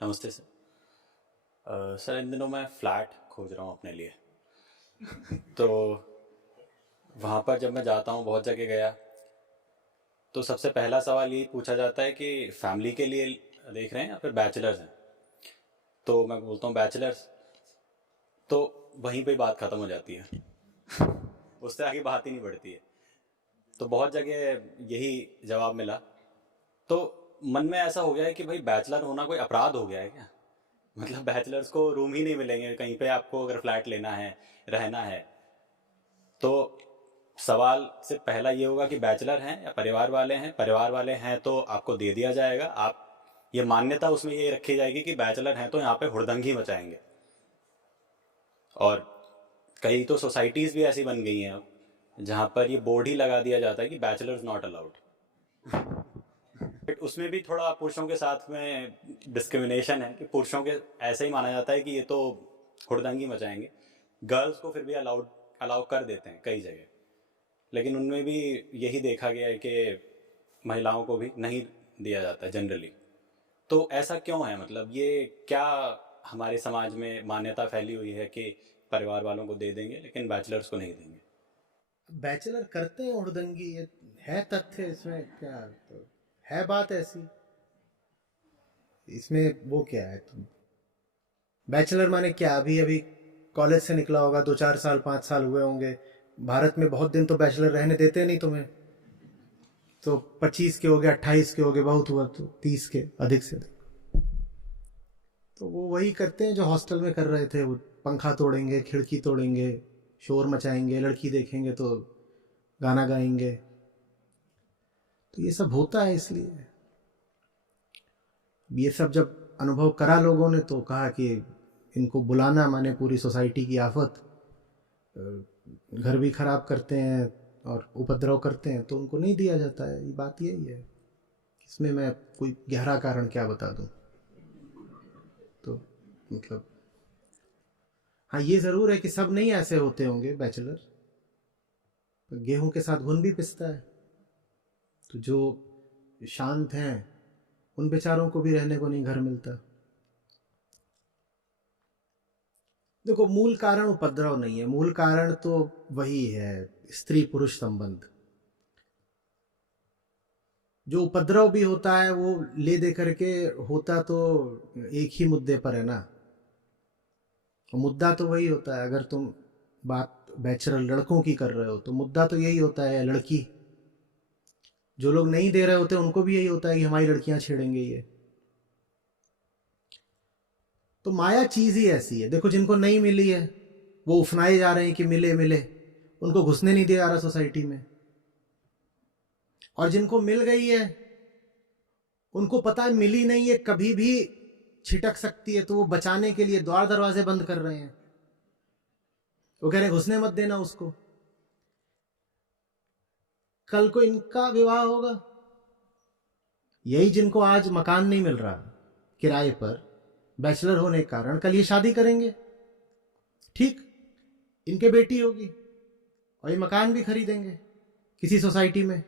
नमस्ते sir. Sir इन दिनों मैं फ्लैट खोज रहा हूँ अपने लिए। तो वहाँ पर जब मैं जाता हूँ, बहुत जगह गया, तो सबसे पहला सवाल यही पूछा जाता है कि फैमिली के लिए देख रहे हैं या फिर बैचलर्स हैं। तो मैं बोलता हूँ बैचलर्स। तो वहीं पे बात ख़त्म हो जाती है, उससे आगे बात ही नहीं बढ़ती है। तो बहुत जगह यही जवाब मिला। तो मन में ऐसा हो गया है कि भाई बैचलर होना कोई अपराध हो गया है क्या? मतलब बैचलर्स को रूम ही नहीं मिलेंगे कहीं पे, आपको अगर फ्लैट लेना है, रहना है। तो सवाल से पहला ये होगा कि बैचलर हैं या परिवार वाले हैं। परिवार वाले हैं तो आपको दे दिया जाएगा। आप ये मान्यता उसमें ये रखी जाएगी कि बैचलर हैं तो यहाँ पे हुड़दंगी मचाएंगे। और कई तो सोसाइटीज़ भी ऐसी बन गई हैं अब, जहाँ पर ये बोर्ड ही लगा दिया जाता है कि बैचलर्स नॉट अलाउड। बट उसमें भी थोड़ा पुरुषों के साथ में डिस्क्रिमिनेशन है कि पुरुषों के ऐसे ही माना जाता है कि ये तो हुड़दंगी मचाएंगे। गर्ल्स को फिर भी अलाउड अलाउ कर देते हैं कई जगह, लेकिन उनमें भी यही देखा गया है कि महिलाओं को भी नहीं दिया जाता जनरली। तो ऐसा क्यों है? मतलब ये क्या हमारे समाज में मान्यता फैली हुई है कि परिवार वालों को दे देंगे लेकिन बैचलर्स को नहीं देंगे? बैचलर करते हैं हुड़दंगी, ये है तथ्य। इसमें क्या तो है बात ऐसी। इसमें वो क्या है, तुम बैचलर माने क्या? अभी अभी कॉलेज से निकला होगा, 2 4 साल 5 साल हुए होंगे। भारत में बहुत दिन तो बैचलर रहने देते नहीं तुम्हें। तो 25 के हो गए, 28 के हो गए, बहुत हुआ तो 30 के, अधिक से अधिक। तो वो वही करते हैं जो हॉस्टल में कर रहे थे। वो पंखा तोड़ेंगे, खिड़की तोड़ेंगे, शोर मचाएंगे, लड़की देखेंगे तो गाना गाएंगे। तो ये सब होता है इसलिए। ये सब जब अनुभव करा लोगों ने तो कहा कि इनको बुलाना माने पूरी सोसाइटी की आफत। घर भी खराब करते हैं और उपद्रव करते हैं, तो उनको नहीं दिया जाता है। ये बात यही है। इसमें मैं कोई गहरा कारण क्या बता दूं? तो मतलब, हाँ ये ज़रूर है कि सब नहीं ऐसे होते होंगे बैचलर। गेहूं के साथ घुन भी पिसता है। तो जो शांत हैं उन बेचारों को भी रहने को नहीं घर मिलता। देखो, मूल कारण उपद्रव नहीं है। मूल कारण तो वही है, स्त्री पुरुष संबंध। जो उपद्रव भी होता है वो ले दे करके होता तो एक ही मुद्दे पर है ना। और मुद्दा तो वही होता है। अगर तुम बात बैचलर लड़कों की कर रहे हो तो मुद्दा तो यही होता है, लड़की। जो लोग नहीं दे रहे होते उनको भी यही होता है कि हमारी लड़कियां छेड़ेंगे ये। तो माया चीज ही ऐसी है। देखो, जिनको नहीं मिली है वो उफनाए जा रहे हैं कि मिले मिले। उनको घुसने नहीं दिया जा रहा सोसाइटी में। और जिनको मिल गई है उनको पता है मिली नहीं है, कभी भी छिटक सकती है, तो वो बचाने के लिए द्वार दरवाजे बंद कर रहे हैं। वो कह रहे हैं घुसने मत देना उसको। कल को इनका विवाह होगा। यही जिनको आज मकान नहीं मिल रहा किराए पर, बैचलर होने के कारण, कल ये शादी करेंगे। ठीक, इनके बेटी होगी और ये मकान भी खरीदेंगे किसी सोसाइटी में।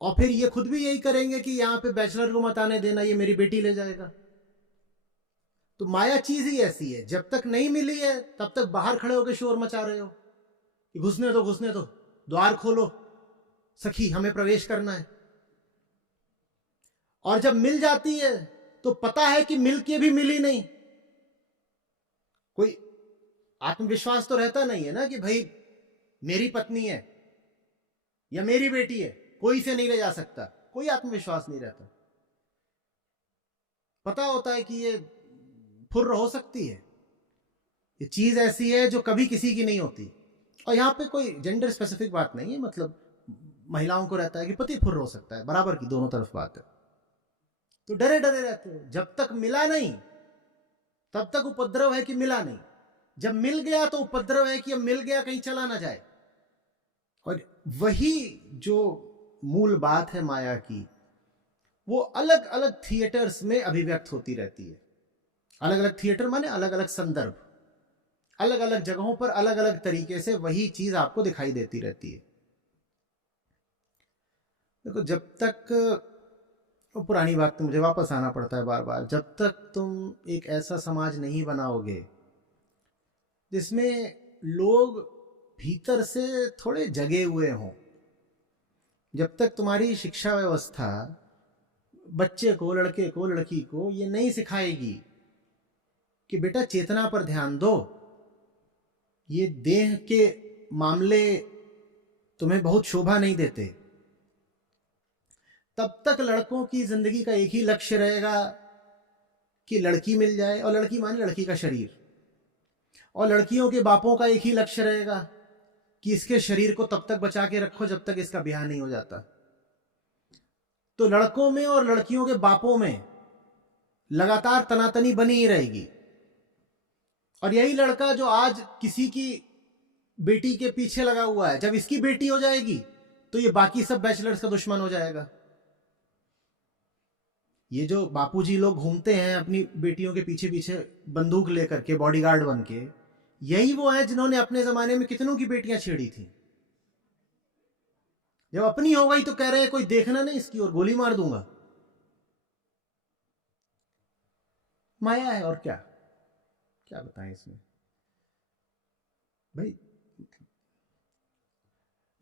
और फिर ये खुद भी यही करेंगे कि यहाँ पे बैचलर को मत आने देना, ये मेरी बेटी ले जाएगा। तो माया चीज ही ऐसी है। जब तक नहीं मिली है तब तक बाहर खड़े होकर शोर मचा रहे हो कि घुसने दो घुसने दो, द्वार खोलो सखी, हमें प्रवेश करना है। और जब मिल जाती है तो पता है कि मिल के भी मिली नहीं। कोई आत्मविश्वास तो रहता नहीं है ना कि भाई मेरी पत्नी है या मेरी बेटी है, कोई से नहीं ले जा सकता। कोई आत्मविश्वास नहीं रहता। पता होता है कि ये फुर्र हो सकती है। ये चीज ऐसी है जो कभी किसी की नहीं होती। और यहाँ पे कोई जेंडर स्पेसिफिक बात नहीं है। मतलब महिलाओं को रहता है कि पति फुर्र हो सकता है, बराबर की दोनों तरफ बात है। तो डरे डरे रहते हो। जब तक मिला नहीं तब तक उपद्रव है कि मिला नहीं। जब मिल गया तो उपद्रव है कि अब मिल गया कहीं चला ना जाए। और वही जो मूल बात है माया की, वो अलग अलग थिएटर्स में अभिव्यक्त होती रहती है। अलग अलग थिएटर माने अलग अलग संदर्भ, अलग अलग जगहों पर अलग अलग तरीके से वही चीज आपको दिखाई देती रहती है। देखो, जब तक वो पुरानी बात तो मुझे वापस आना पड़ता है बार बार। जब तक तुम एक ऐसा समाज नहीं बनाओगे जिसमें लोग भीतर से थोड़े जगे हुए हों, जब तक तुम्हारी शिक्षा व्यवस्था बच्चे को, लड़के को, लड़की को ये नहीं सिखाएगी कि बेटा चेतना पर ध्यान दो, ये देह के मामले तुम्हें बहुत शोभा नहीं देते, तब तक लड़कों की जिंदगी का एक ही लक्ष्य रहेगा कि लड़की मिल जाए, और लड़की माने लड़की का शरीर, और लड़कियों के बापों का एक ही लक्ष्य रहेगा कि इसके शरीर को तब तक बचा के रखो जब तक इसका ब्याह नहीं हो जाता। तो लड़कों में और लड़कियों के बापों में लगातार तनातनी बनी ही रहेगी। और यही लड़का जो आज किसी की बेटी के पीछे लगा हुआ है, जब इसकी बेटी हो जाएगी तो ये बाकी सब बैचलर्स का दुश्मन हो जाएगा। ये जो बापूजी लोग घूमते हैं अपनी बेटियों के पीछे पीछे बंदूक लेकर के, बॉडीगार्ड बन के, यही वो हैं जिन्होंने अपने जमाने में कितनों की बेटियां छेड़ी थी। जब अपनी हो गई तो कह रहे हैं कोई देखना नहीं इसकी और गोली मार दूंगा। माया है और क्या क्या बताएं इसमें भाई।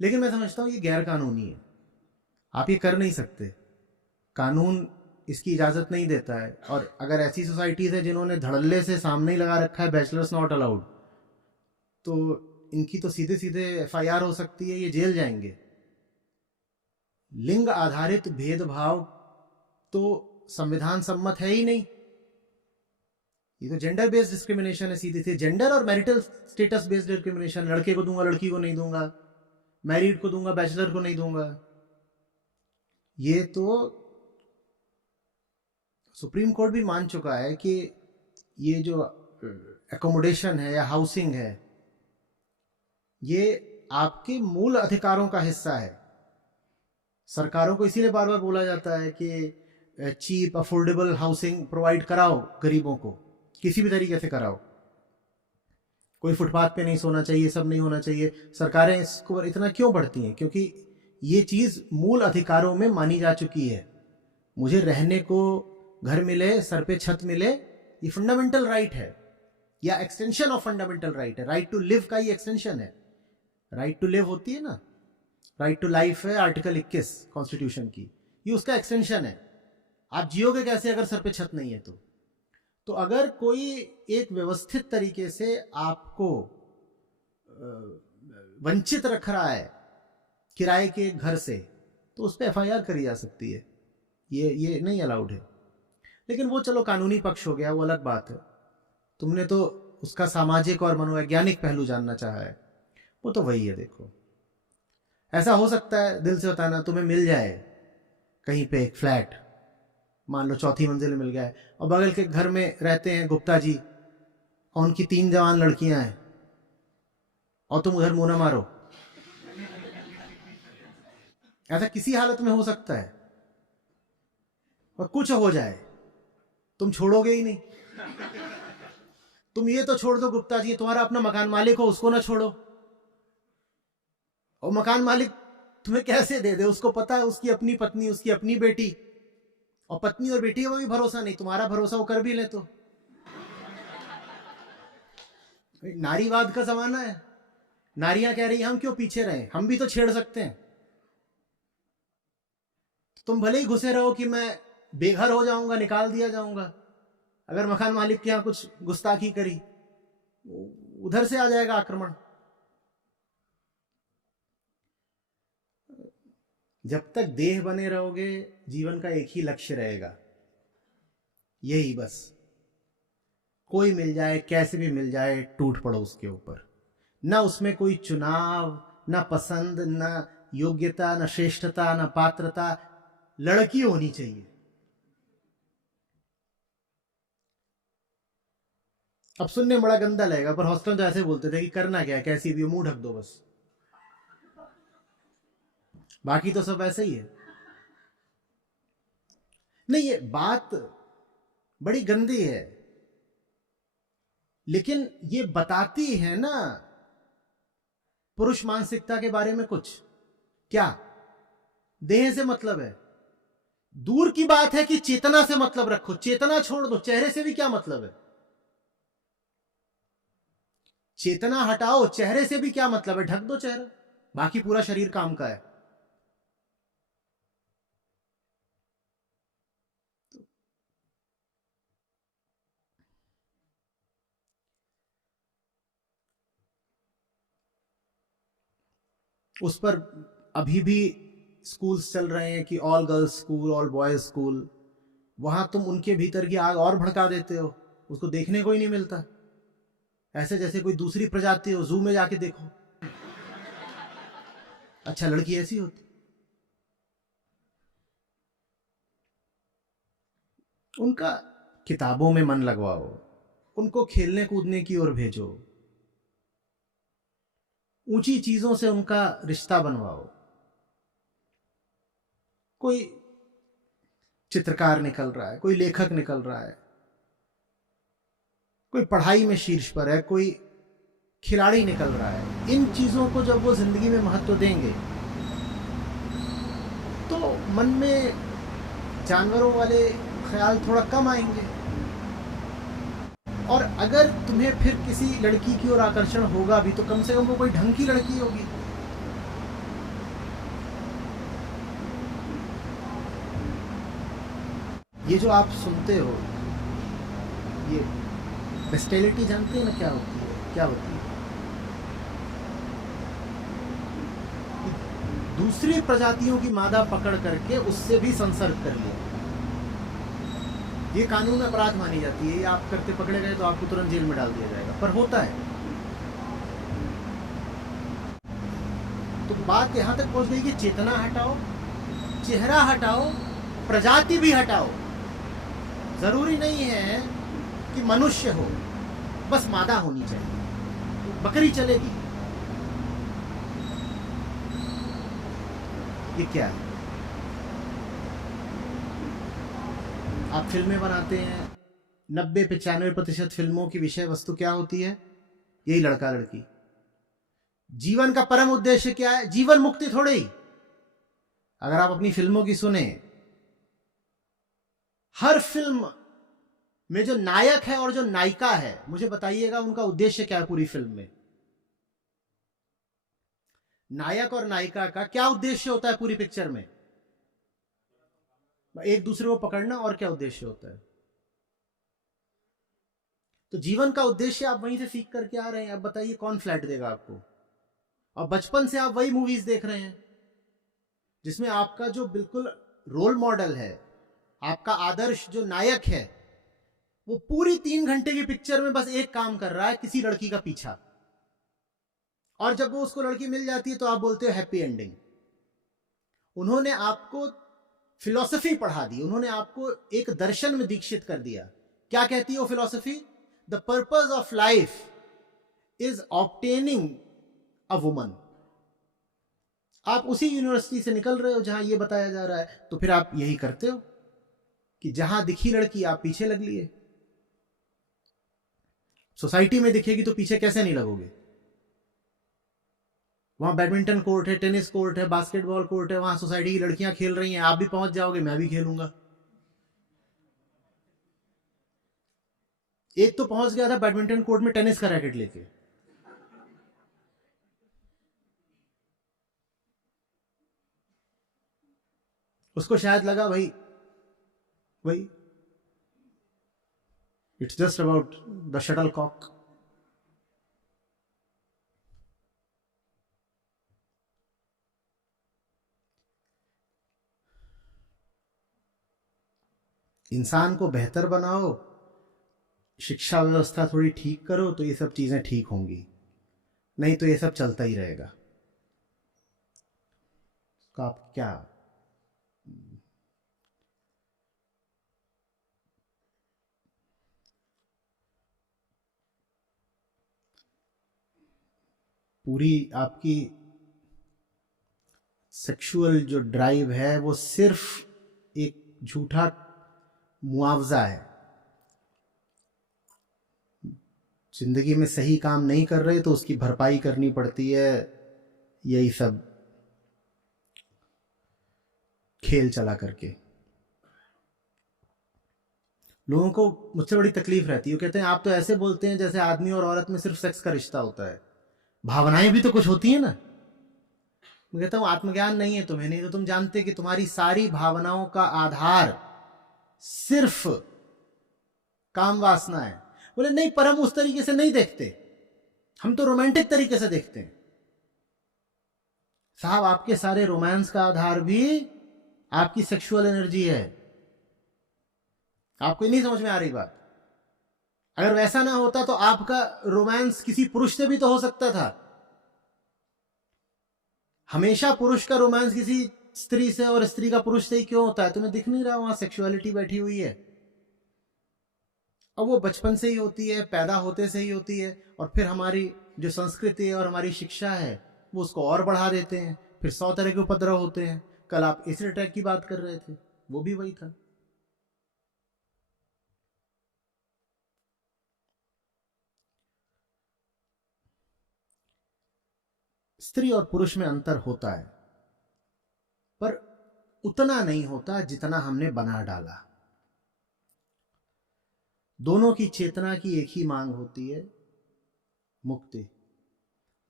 लेकिन मैं समझता हूं ये गैर कानूनी है, आप ये कर नहीं सकते, कानून इसकी इजाजत नहीं देता है। और अगर ऐसी सोसाइटीज है जिन्होंने धड़ल्ले से सामने ही लगा रखा है बैचलर्स नॉट अलाउड, तो इनकी तो सीधे सीधे एफआईआर हो सकती है, ये जेल जाएंगे। लिंग आधारित भेदभाव तो संविधान सम्मत है ही नहीं, ये तो जेंडर बेस्ड डिस्क्रिमिनेशन है सीधी सी, जेंडर और मैरिटल स्टेटस बेस्ड डिस्क्रिमिनेशन। लड़के को दूंगा लड़की को नहीं दूंगा, मैरिड को दूंगा बैचलर को नहीं दूंगा। ये तो सुप्रीम कोर्ट भी मान चुका है कि ये जो एकोमोडेशन है या हाउसिंग है, ये आपके मूल अधिकारों का हिस्सा है। सरकारों को इसीलिए बार बार बोला जाता है कि चीप अफोर्डेबल हाउसिंग प्रोवाइड कराओ गरीबों को, किसी भी तरीके से कराओ। कोई फुटपाथ पे नहीं सोना चाहिए, सब नहीं होना चाहिए। सरकारें इसको इतना क्यों बढ़ती हैं? क्योंकि ये चीज़ मूल अधिकारों में मानी जा चुकी है। मुझे रहने को घर मिले, सर पे छत मिले, ये फंडामेंटल राइट है या एक्सटेंशन ऑफ फंडामेंटल राइट है। राइट टू लिव का ही एक्सटेंशन है। राइट टू लिव होती है ना, राइट टू लाइफ है आर्टिकल 21 कॉन्स्टिट्यूशन की, ये उसका एक्सटेंशन है। आप जियोगे कैसे अगर सर पे छत नहीं है? तो अगर कोई एक व्यवस्थित तरीके से आपको वंचित रख रहा है किराए के घर से, तो उस पर एफआईआर करी जा सकती है। ये नहीं अलाउड है। लेकिन वो चलो कानूनी पक्ष हो गया, वो अलग बात है। तुमने तो उसका सामाजिक और मनोवैज्ञानिक पहलू जानना चाहा है, वो तो वही है। देखो, ऐसा हो सकता है, दिल से बताना, तुम्हें मिल जाए कहीं पे एक फ्लैट, मान लो चौथी मंजिल में मिल गया है, और बगल के घर में रहते हैं गुप्ता जी और उनकी 3 जवान लड़कियां हैं, और तुम उधर मुंह ना मारो। ऐसा किसी हालत में हो सकता है। और कुछ हो जाए, तुम छोड़ोगे ही नहीं। तुम ये तो छोड़ दो गुप्ता जी, तुम्हारा अपना मकान मालिक हो, उसको ना छोड़ो। और मकान मालिक तुम्हें कैसे दे दे? उसको पता है उसकी अपनी पत्नी, उसकी अपनी बेटी, और पत्नी और बेटी का भी भरोसा नहीं, तुम्हारा भरोसा वो कर भी ले तो। नारीवाद का जमाना है, नारियां कह रही हम क्यों पीछे रहे, हम भी तो छेड़ सकते हैं। तुम भले ही घुसे रहो कि मैं बेघर हो जाऊंगा, निकाल दिया जाऊंगा, अगर मकान मालिक के यहां कुछ गुस्ताखी करी, उधर से आ जाएगा आक्रमण। जब तक देह बने रहोगे, जीवन का एक ही लक्ष्य रहेगा, यही बस। कोई मिल जाए, कैसे भी मिल जाए, टूट पड़ो उसके ऊपर। ना उसमें कोई चुनाव, ना पसंद, ना योग्यता, ना श्रेष्ठता, ना पात्रता। लड़की होनी चाहिए। अब सुनने में बड़ा गंदा लगेगा, पर हॉस्टल तो ऐसे बोलते थे कि करना क्या है, कैसी भी मुंह ढक दो बस, बाकी तो सब ऐसे ही है। नहीं, ये बात बड़ी गंदी है, लेकिन ये बताती है ना पुरुष मानसिकता के बारे में कुछ। क्या देह से मतलब है? दूर की बात है कि चेतना से मतलब रखो, चेतना छोड़ दो, चेहरे से भी क्या मतलब है? चेतना हटाओ, चेहरे से भी क्या मतलब है? ढक दो चेहरा, बाकी पूरा शरीर काम का है। उस पर अभी भी स्कूल्स चल रहे हैं कि all girls school, all boys school. वहां तुम उनके भीतर की आग और भड़का देते हो, उसको देखने को ही नहीं मिलता। ऐसे जैसे कोई दूसरी प्रजाति हो, जू में जाके देखो, अच्छा लड़की ऐसी होती। उनका किताबों में मन लगवाओ, उनको खेलने कूदने की ओर भेजो, ऊंची चीजों से उनका रिश्ता बनवाओ। कोई चित्रकार निकल रहा है, कोई लेखक निकल रहा है, कोई पढ़ाई में शीर्ष पर है, कोई खिलाड़ी निकल रहा है। इन चीजों को जब वो जिंदगी में महत्व देंगे तो मन में जानवरों वाले ख्याल थोड़ा कम आएंगे। और अगर तुम्हें फिर किसी लड़की की ओर आकर्षण होगा भी तो कम से कम वो कोई ढंग की लड़की होगी। ये जो आप सुनते हो, ये बेस्टेलिटी जानते हैं ना क्या होती है? क्या होती है? दूसरी प्रजातियों की मादा पकड़ करके उससे भी संसर्ग कर लिया। ये कानून में अपराध मानी जाती है, ये आप करते पकड़े गए तो आपको तुरंत जेल में डाल दिया जाएगा, पर होता है। तो बात यहां तक पहुंच गई कि चेतना हटाओ, चेहरा हटाओ, प्रजाति भी हटाओ। जरूरी नहीं है कि मनुष्य हो, बस मादा होनी चाहिए, बकरी चलेगी। ये क्या है? आप फिल्में बनाते हैं, 90-95% फिल्मों की विषय वस्तु क्या होती है? यही लड़का लड़की। जीवन का परम उद्देश्य क्या है? जीवन मुक्ति थोड़ी ही। अगर आप अपनी फिल्मों की सुने, हर फिल्म में जो नायक है और जो नायिका है, मुझे बताइएगा उनका उद्देश्य क्या है पूरी फिल्म में? नायक और नायिका का क्या उद्देश्य होता है पूरी पिक्चर में? एक दूसरे को पकड़ना। और क्या उद्देश्य होता है? तो जीवन का उद्देश्य आप वहीं से सीख करके आ रहे हैं। अब बताइए कौन फ्लैट देगा आपको? और बचपन से आप वही मूवीज देख रहे हैं जिसमें आपका जो बिल्कुल रोल मॉडल है, आपका आदर्श जो नायक है, वो पूरी 3 घंटे की पिक्चर में बस एक काम कर रहा है, किसी लड़की का पीछा। और जब वो उसको लड़की मिल जाती है तो आप बोलते हो हैप्पी एंडिंग। उन्होंने आपको फिलॉसफी पढ़ा दी, उन्होंने आपको एक दर्शन में दीक्षित कर दिया। क्या कहती है वो philosophy? The purpose of life is obtaining a woman. आप उसी यूनिवर्सिटी से निकल रहे हो जहां ये बताया जा रहा है, तो फिर आप यही करते हो कि जहां दिखी लड़की आप पीछे लग लिए। सोसाइटी में दिखेगी तो पीछे कैसे नहीं लगोगे? वहां बैडमिंटन कोर्ट है, टेनिस कोर्ट है, बास्केटबॉल कोर्ट है, वहां सोसाइटी की लड़कियां खेल रही हैं, आप भी पहुंच जाओगे, मैं भी खेलूंगा। एक तो पहुंच गया था बैडमिंटन कोर्ट में टेनिस का रैकेट लेके, उसको शायद लगा भाई भाई it's just about the shuttlecock. इंसान को बेहतर बनाओ, शिक्षा व्यवस्था थोड़ी ठीक करो, तो ये सब चीजें ठीक होंगी। नहीं तो ये सब चलता ही रहेगा। तो आप क्या, पूरी आपकी सेक्सुअल जो ड्राइव है वो सिर्फ एक झूठा मुआवजा है। जिंदगी में सही काम नहीं कर रहे तो उसकी भरपाई करनी पड़ती है। यही सब खेल चला करके। लोगों को मुझसे बड़ी तकलीफ रहती है, वो कहते हैं आप तो ऐसे बोलते हैं जैसे आदमी और औरत में सिर्फ सेक्स का रिश्ता होता है, भावनाएं भी तो कुछ होती है ना। मैं कहता हूं आत्मज्ञान नहीं है तुम्हें, नहीं तो तुम जानते कि तुम्हारी सारी भावनाओं का आधार सिर्फ काम वासना है। बोले नहीं, पर हम उस तरीके से नहीं देखते, हम तो रोमांटिक तरीके से देखते हैं। साहब आपके सारे रोमांस का आधार भी आपकी सेक्सुअल एनर्जी है। आपको नहीं समझ में आ रही बात? अगर वैसा ना होता तो आपका रोमांस किसी पुरुष से भी तो हो सकता था। हमेशा पुरुष का रोमांस किसी स्त्री से और स्त्री का पुरुष से ही क्यों होता है? तुम्हें दिख नहीं रहा वहां सेक्सुअलिटी बैठी हुई है। अब वो बचपन से ही होती है, पैदा होते से ही होती है, और फिर हमारी जो संस्कृति है और हमारी शिक्षा है वो उसको और बढ़ा देते हैं। फिर 100 तरह के उपद्रव होते हैं। कल आप एसिड अटैक की बात कर रहे थे, वो भी वही था। स्त्री और पुरुष में अंतर होता है, पर उतना नहीं होता जितना हमने बना डाला। दोनों की चेतना की एक ही मांग होती है, मुक्ति।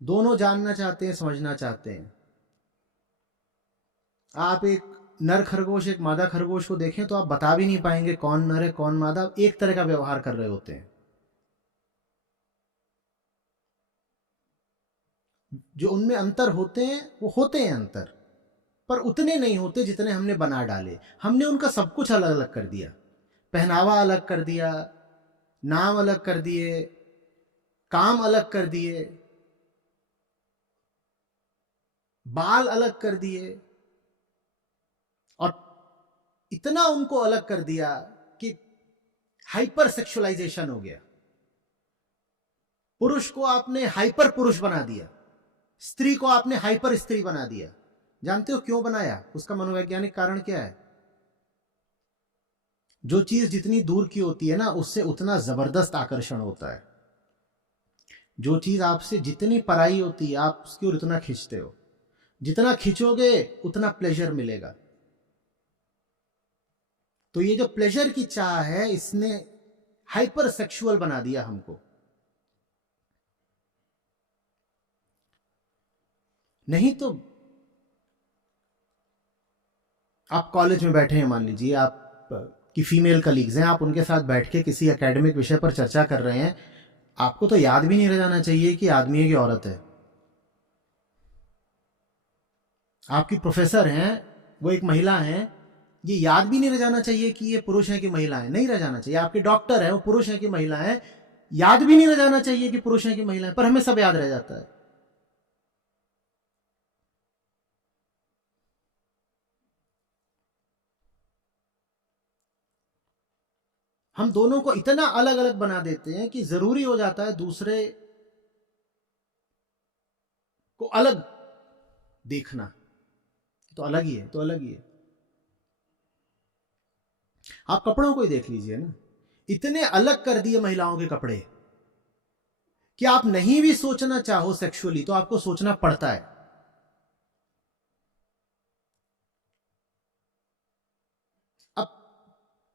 दोनों जानना चाहते हैं, समझना चाहते हैं। आप एक नर खरगोश एक मादा खरगोश को देखें तो आप बता भी नहीं पाएंगे कौन नर है कौन मादा। एक तरह का व्यवहार कर रहे होते हैं। जो उनमें अंतर होते हैं वो होते हैं अंतर, पर उतने नहीं होते जितने हमने बना डाले। हमने उनका सब कुछ अलग अलग कर दिया, पहनावा अलग कर दिया, नाम अलग कर दिए, काम अलग कर दिए, बाल अलग कर दिए, और इतना उनको अलग कर दिया कि हाइपर सेक्सुअलाइजेशन हो गया। पुरुष को आपने हाइपर पुरुष बना दिया, स्त्री को आपने हाइपर स्त्री बना दिया। जानते हो क्यों बनाया? उसका मनोवैज्ञानिक कारण क्या है? जो चीज जितनी दूर की होती है ना, उससे उतना जबरदस्त आकर्षण होता है। जो चीज आपसे जितनी पराई होती है आप उसकी ओर उतना खींचते हो। जितना खींचोगे उतना प्लेजर मिलेगा। तो ये जो प्लेजर की चाह है, इसने हाइपर सेक्सुअल बना दिया हमको। नहीं तो आप कॉलेज में बैठे हैं, मान लीजिए आप की फीमेल कलीग्स हैं, आप उनके साथ बैठ के किसी एकेडमिक विषय पर चर्चा कर रहे हैं, आपको तो याद भी नहीं रह जाना चाहिए कि आदमी है कि औरत है। आपकी प्रोफेसर हैं, वो एक महिला हैं, ये याद भी नहीं रह जाना चाहिए कि ये पुरुष है कि महिला है। नहीं रह जाना चाहिए। आपके डॉक्टर हैं, वो पुरुष है कि महिला है, याद भी नहीं रह जाना चाहिए कि पुरुष है कि महिला है, पर हमें सब याद रह जाता है। हम दोनों को इतना अलग अलग बना देते हैं कि जरूरी हो जाता है दूसरे को अलग देखना। तो अलग ही है, तो अलग ही है। आप कपड़ों को ही देख लीजिए ना, इतने अलग कर दिए महिलाओं के कपड़े कि आप नहीं भी सोचना चाहो सेक्सुअली तो आपको सोचना पड़ता है। अब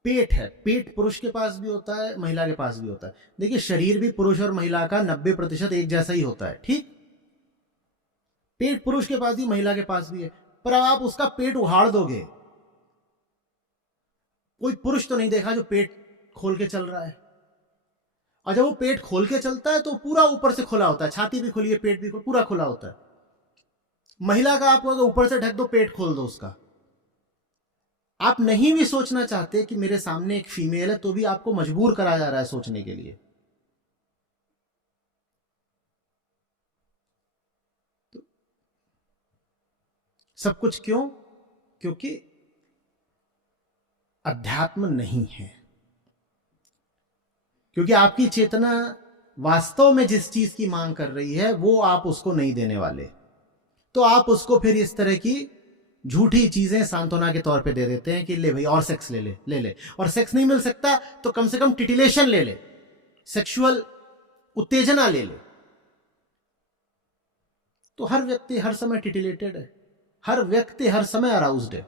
पेट है, पेट पुरुष के पास भी होता है, महिला के पास भी होता है। देखिए, शरीर भी पुरुष और महिला का 90% एक जैसा ही होता है, ठीक? पेट पुरुष के पास भी महिला के पास भी है, पर अब आप उसका पेट उहाड़ दोगे, कोई पुरुष तो नहीं देखा जो पेट खोल के चल रहा है। और जब वो पेट खोल के चलता है तो पूरा ऊपर से खुला होता है, छाती भी खुली है, पेट भी पूरा खुला होता है। महिला का आपको अगर ऊपर से ढक दो, पेट खोल दो उसका, आप नहीं भी सोचना चाहते कि मेरे सामने एक फीमेल है, तो भी आपको मजबूर करा जा रहा है सोचने के लिए। तो सब कुछ क्यों? क्योंकि अध्यात्म नहीं है। क्योंकि आपकी चेतना वास्तव में जिस चीज की मांग कर रही है वो आप उसको नहीं देने वाले, तो आप उसको फिर इस तरह की झूठी चीजें सांत्वना के तौर पे दे देते हैं कि ले भाई और सेक्स ले ले ले ले, और सेक्स नहीं मिल सकता तो कम से कम टिटिलेशन ले ले, सेक्सुअल उत्तेजना ले ले। तो हर व्यक्ति हर समय टिटिलेटेड है, हर व्यक्ति हर समय अराउज्ड है।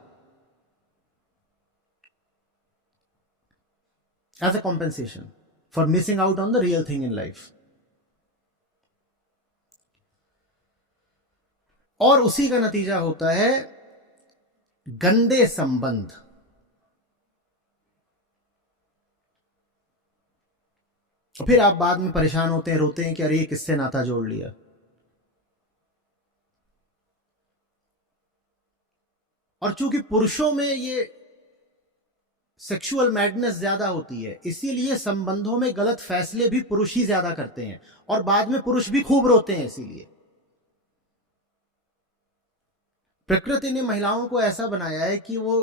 as a compensation for missing out on the real thing in life. और उसी का नतीजा होता है गंदे संबंध। और फिर आप बाद में परेशान होते हैं, रोते हैं कि अरे ये किससे नाता जोड़ लिया। और चूंकि पुरुषों में ये सेक्सुअल मैडनेस ज्यादा होती है, इसीलिए संबंधों में गलत फैसले भी पुरुष ही ज्यादा करते हैं, और बाद में पुरुष भी खूब रोते हैं। इसीलिए प्रकृति ने महिलाओं को ऐसा बनाया है कि वो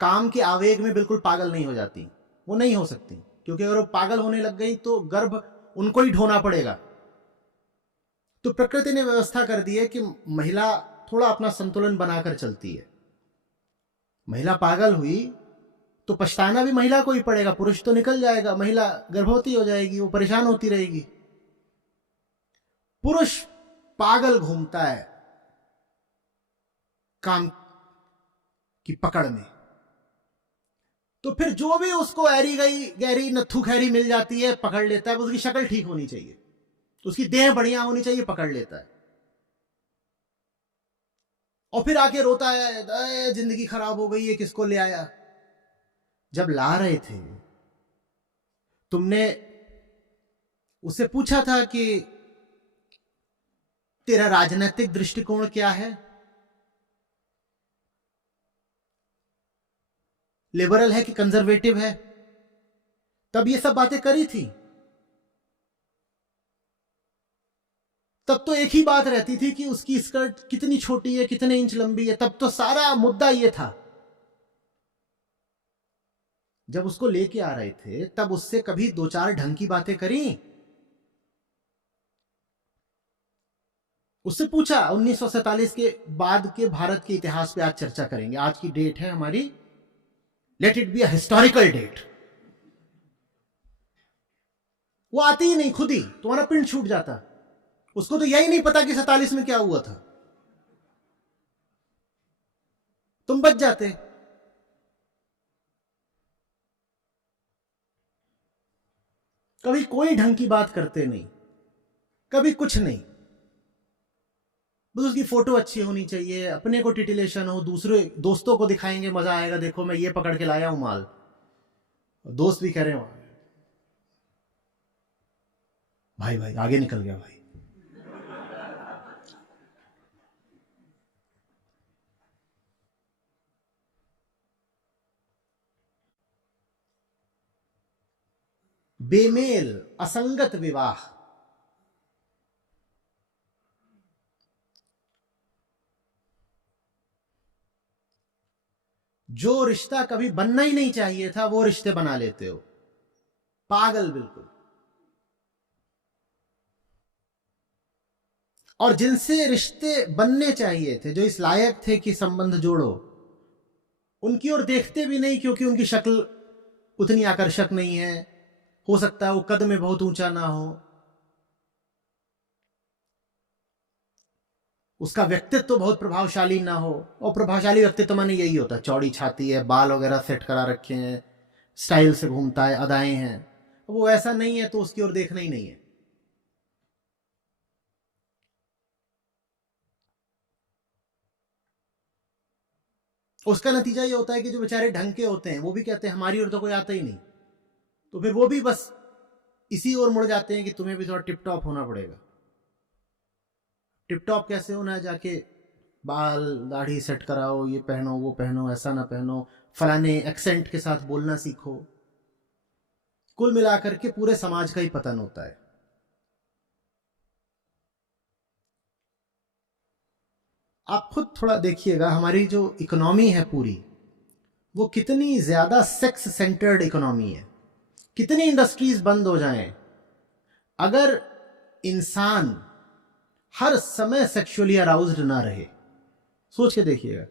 काम के आवेग में बिल्कुल पागल नहीं हो जाती, वो नहीं हो सकती, क्योंकि अगर वो पागल होने लग गई तो गर्भ उनको ही ढोना पड़ेगा। तो प्रकृति ने व्यवस्था कर दी है कि महिला थोड़ा अपना संतुलन बनाकर चलती है। महिला पागल हुई तो पछताना भी महिला को ही पड़ेगा, पुरुष तो निकल जाएगा, महिला गर्भवती हो जाएगी, वो परेशान होती रहेगी। पुरुष पागल घूमता है काम की पकड़ में, तो फिर जो भी उसको ऐरी गई गहरी नत्थू खैरी मिल जाती है पकड़ लेता है। उसकी शक्ल ठीक होनी चाहिए, उसकी देह बढ़िया होनी चाहिए, पकड़ लेता है। और फिर आके रोता है जिंदगी खराब हो गई है, किसको ले आया। जब ला रहे थे तुमने उससे पूछा था कि तेरा राजनीतिक दृष्टिकोण क्या है, लिबरल है कि कंजर्वेटिव है? तब ये सब बातें करी थी। तब तो एक ही बात रहती थी कि उसकी स्कर्ट कितनी छोटी है, कितने इंच लंबी है। तब तो सारा मुद्दा ये था। जब उसको लेके आ रहे थे तब उससे कभी दो चार ढंग की बातें करी? उससे पूछा। 1947 के बाद के भारत के इतिहास पे आज चर्चा करेंगे। आज की डेट है हमारी, let it be a historical date. वो आती ही नहीं, खुद ही तुम्हारा पिंड छूट जाता। उसको तो यही नहीं पता कि 47 में क्या हुआ था, तुम बच जाते। कभी कोई ढंग की बात करते नहीं, कभी कुछ नहीं। बस उसकी फोटो अच्छी होनी चाहिए, अपने को टिटिलेशन हो, दूसरे दोस्तों को दिखाएंगे, मजा आएगा, देखो मैं ये पकड़ के लाया हूं माल। दोस्त भी कह रहे हैं भाई भाई आगे निकल गया भाई। बेमेल, असंगत विवाह। जो रिश्ता कभी बनना ही नहीं चाहिए था वो रिश्ते बना लेते हो, पागल बिल्कुल। और जिनसे रिश्ते बनने चाहिए थे, जो इस लायक थे कि संबंध जोड़ो, उनकी ओर देखते भी नहीं, क्योंकि उनकी शक्ल उतनी आकर्षक नहीं है। हो सकता है वो कद में बहुत ऊंचा ना हो, उसका व्यक्तित्व बहुत प्रभावशाली ना हो। और प्रभावशाली व्यक्तित्व माने यही होता है, चौड़ी छाती है, बाल वगैरह सेट करा रखे हैं, स्टाइल से घूमता है, अदाएं हैं। वो ऐसा नहीं है तो उसकी ओर देखना ही नहीं है। उसका नतीजा ये होता है कि जो बेचारे ढंग के होते हैं वो भी कहते हैं हमारी ओर तो कोई आता ही नहीं, तो फिर वो भी बस इसी ओर मुड़ जाते हैं कि तुम्हें भी थोड़ा टिप टॉप होना पड़ेगा। टिप टॉप कैसे होना है? जाके बाल दाढ़ी सेट कराओ, ये पहनो वो पहनो, ऐसा ना पहनो, फलाने एक्सेंट के साथ बोलना सीखो। कुल मिलाकर के पूरे समाज का ही पतन होता है। आप खुद थोड़ा देखिएगा, हमारी जो इकोनॉमी है पूरी, वो कितनी ज्यादा सेक्स सेंटर्ड इकोनॉमी है। कितनी इंडस्ट्रीज बंद हो जाएं, अगर इंसान हर समय सेक्सुअली अराउज्ड ना रहे। सोच के देखिएगा।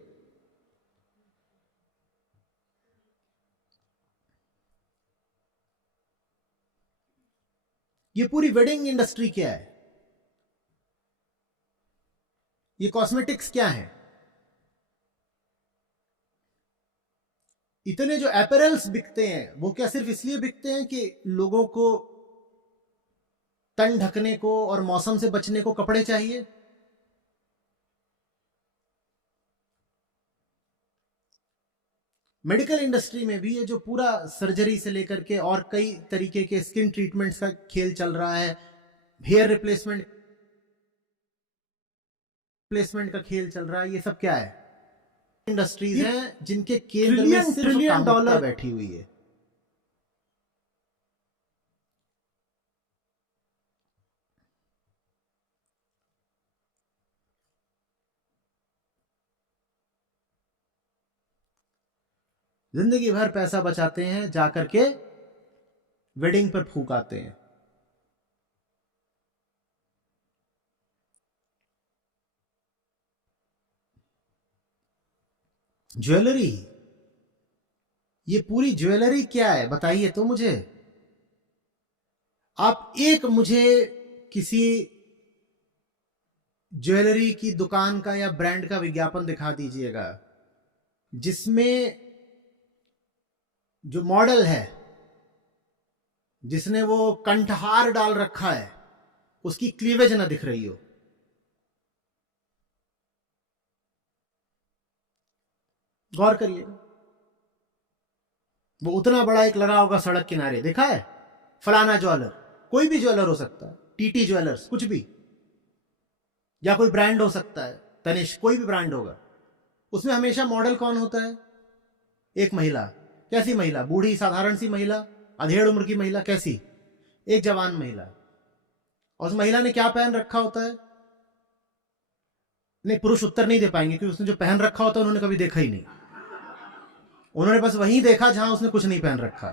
ये पूरी वेडिंग इंडस्ट्री क्या है? ये कॉस्मेटिक्स क्या है? इतने जो अपैरल्स बिकते हैं वो क्या सिर्फ इसलिए बिकते हैं कि लोगों को तन ढकने को और मौसम से बचने को कपड़े चाहिए? मेडिकल इंडस्ट्री में भी ये जो पूरा सर्जरी से लेकर के और कई तरीके के स्किन ट्रीटमेंट्स का खेल चल रहा है, हेयर रिप्लेसमेंट का खेल चल रहा है, ये सब क्या है? इंडस्ट्रीज हैं जिनके केंद्र में सिर्फ $1 बैठी हुई है। जिंदगी भर पैसा बचाते हैं, जाकर के वेडिंग पर फूक आते हैं। ज्वेलरी, ये पूरी ज्वेलरी क्या है बताइए तो मुझे। आप एक मुझे किसी ज्वेलरी की दुकान का या ब्रांड का विज्ञापन दिखा दीजिएगा जिसमें जो मॉडल है, जिसने वो कंठहार डाल रखा है, उसकी क्लीवेज ना दिख रही हो। गौर करिएगा, वो उतना बड़ा एक लगा होगा सड़क किनारे, देखा है? फलाना ज्वेलर, कोई भी ज्वेलर हो सकता है, टीटी ज्वेलर्स, कुछ भी, या कोई ब्रांड हो सकता है, तनिष्क, कोई भी ब्रांड होगा। उसमें हमेशा मॉडल कौन होता है? एक महिला। कैसी महिला? बूढ़ी साधारण सी महिला, अधेड़ उम्र की महिला, कैसी? एक जवान महिला। और उस महिला ने क्या पहन रखा होता है? नहीं, पुरुष उत्तर नहीं दे पाएंगे क्योंकि उसने जो पहन रखा होता है उन्होंने कभी देखा ही नहीं। उन्होंने बस वहीं देखा जहां उसने कुछ नहीं पहन रखा।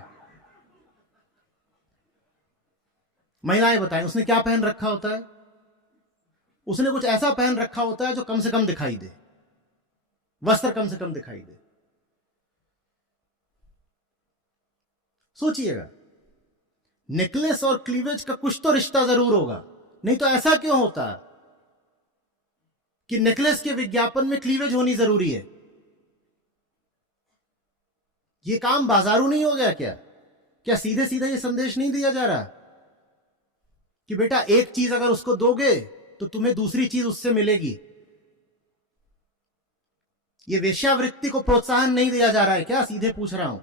महिलाएं बताएं, उसने क्या पहन रखा होता है? उसने कुछ ऐसा पहन रखा होता है जो कम से कम दिखाई दे, वस्त्र कम से कम दिखाई दे। सोचिएगा, नेकलेस और क्लीवेज का कुछ तो रिश्ता जरूर होगा, नहीं तो ऐसा क्यों होता कि नेकलेस के विज्ञापन में क्लीवेज होनी जरूरी है? ये काम बाजारू नहीं हो गया क्या? क्या सीधे सीधे ये संदेश नहीं दिया जा रहा कि बेटा एक चीज अगर उसको दोगे तो तुम्हें दूसरी चीज उससे मिलेगी? ये वेश्यावृत्ति को प्रोत्साहन नहीं दिया जा रहा है क्या? सीधे पूछ रहा हूं।